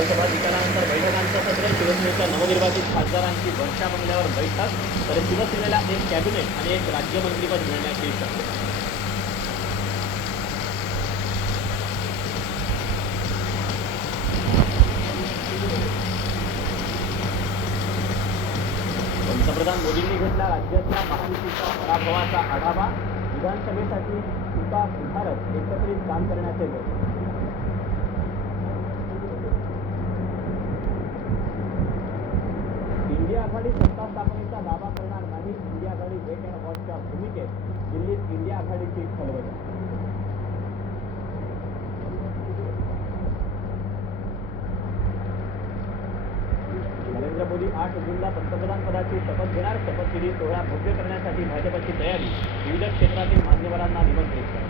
लोकसभा निकालानंतर बैठकांचं सत्र, शिवसेनेच्या नवनिर्वाचित खासदारांची वर्षा बंगल्यावर बैठक, तर शिवसेनेला एक कॅबिनेट आणि एक राज्यमंत्रीपद मिळण्याची शक्यता. पंतप्रधान मोदींनी घेतला राज्यातल्या महायुतीच्या पराभवाचा आढावा, विधानसभेसाठी तुका सुधारत एकत्रित काम करण्याचे निर्देश. इंडिया आघाडी सत्ता स्थापनेचा दावा करणार नाही, इंडिया आघाडी वेट अँड वॉचच्या भूमिकेत दिल्लीत इंडिया आघाडीची खलबलं. नरेंद्र मोदी 8 जूनला पंतप्रधान पदाची शपथ घेणार. शपथविधी सोहळा भव्य करण्यासाठी भाजपची तयारी, विविध क्षेत्रातील मान्यवरांना निमंत्रित.